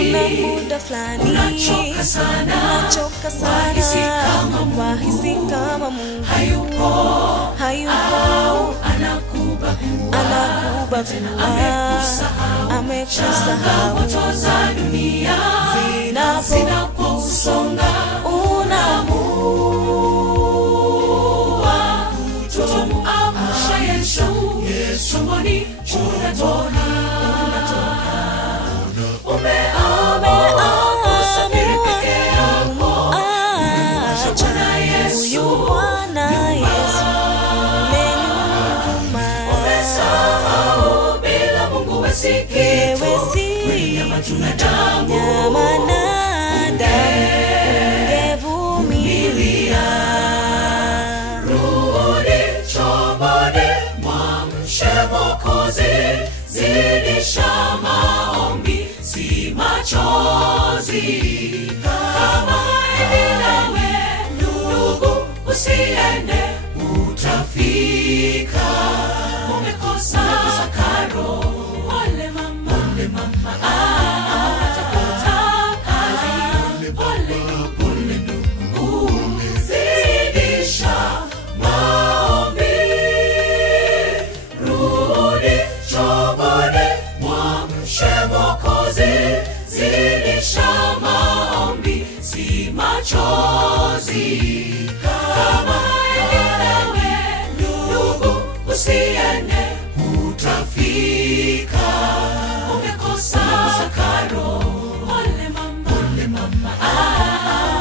kuna muda fulani unachoka sana, wahisi kama Mungu hayupo, anakuba amekusahau, moto za dunia zinapokusonga, unaamua kutomuamsha Yesu mboni, unatoka usafiri peke yako, Bwana Yesu umesahau bila Mungu wesikitu, nyama na damu ungevumilia. Rudi chomboni, mwamshe Mwokozi, zidisha maombi si machozi. Kama nawe ndugu, usiende, utafika. Umekosa karo, ole mama, atakuta kazi, ole ndugu, zidisha maombi. Rudi chomboni, mwamshe Mwokozi, zidisha maombi si machozi. Kama nawe ndugu, usiende, utafika. Umekosa karo, ole mama,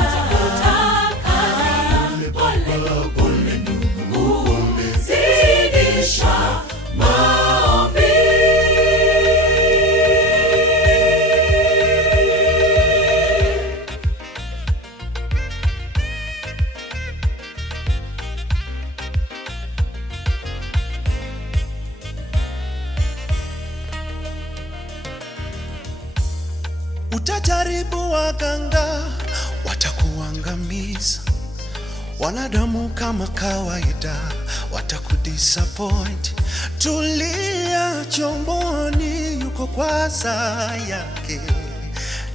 atakuta kazi, ole ndugu, zidisha maombi. Utajaribu waganga, watakuangamiza. Wanadamu kama kawaida, watakudisappoint. Tulia chomboni, yuko kwa saa yake,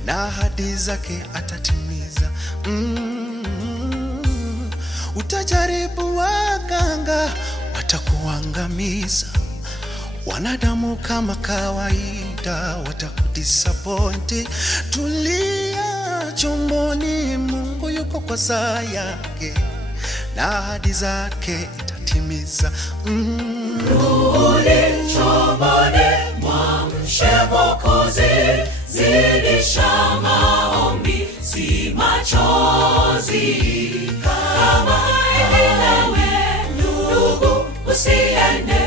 na ahadi zake atatimiza. Utajaribu waganga, watakuangamiza. Wanadamu kama kawaida, watakudisappoint. Tulia chomboni, Mungu yuko kwa saa yake, na ahadi zake itatimiza. Rudi chomboni, mwamshe Mwokozi, zidisha maombi si machozi. Kama nawe ndugu, usiende,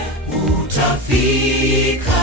utafika.